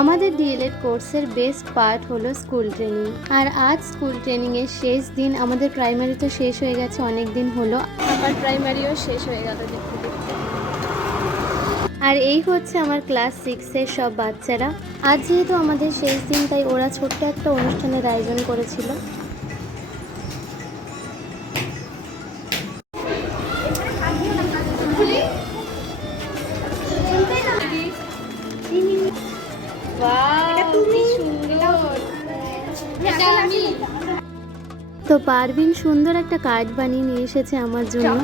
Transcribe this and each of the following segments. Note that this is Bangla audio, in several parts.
আমাদের ডিএলএড কোর্সের বেস্ট পার্ট হলো স্কুল ট্রেনিং। আর আজ স্কুল ট্রেনিংয়ের শেষ দিন। আমাদের প্রাইমারি তো শেষ হয়ে গেছে অনেক দিন হলো, আবার প্রাইমারিও শেষ হয়ে গেল দেখতে দেখতে। আর এই হচ্ছে আমার ক্লাস 6-এর সব বাচ্চারা। আজ যেহেতু আমাদের শেষ দিন, তাই ওরা ছোট্ট একটা অনুষ্ঠানের আয়োজন করেছিল। তো পারভিন সুন্দর একটা কার্ড বানিয়ে নিয়ে এসেছে আমার জন্য।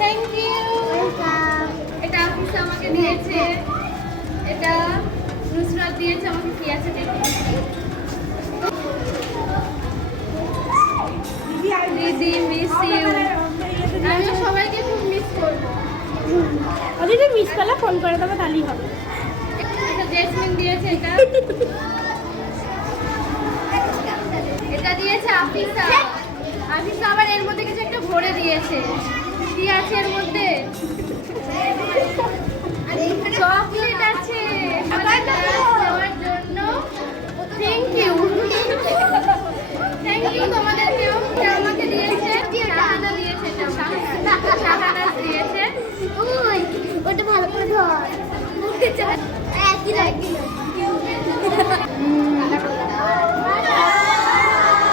Thank you. এটা আফিসা আমাকে দিয়েছে, এটা নুসরাত দিয়েছে আমাকে। কি আছে দেখুন, দিদি মিস ইউ। আমি সবাইকে খুব মিস করবো। যদি মিস করলে ফোন করে দেবো, তাহলেই হবে। এটা জেসমিন দিয়েছে, এটা এটা দিয়েছে আফিসা। আফিসা আবার এর মধ্যে কিছু একটা ভরে দিয়েছে। কি আছে এর মধ্যে? চকলেট আছে আমার জন্য। থ্যাংক ইউ, থ্যাংক ইউ তোমাদেরকেও। আমাকে দিয়েছে, শাহানা দিয়েছে, শাহানা দিয়েছে। ওটা ভালো করে ধর।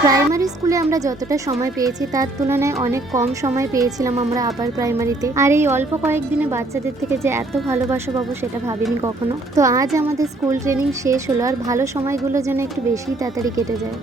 প্রাইমারি স্কুলে আমরা যতটা সময় পেয়েছি তার তুলনায় অনেক কম সময় পেয়েছিলাম আমরা আপার প্রাইমারিতে। আর এই অল্প কয়েকদিনে বাচ্চাদের থেকে যে এত ভালোবাসা পাবো সেটা ভাবিনি কখনো। তো আজ আমাদের স্কুল ট্রেনিং শেষ হলো, আর ভালো সময়গুলো যেন একটু বেশি তাড়াতাড়ি কেটে যায়।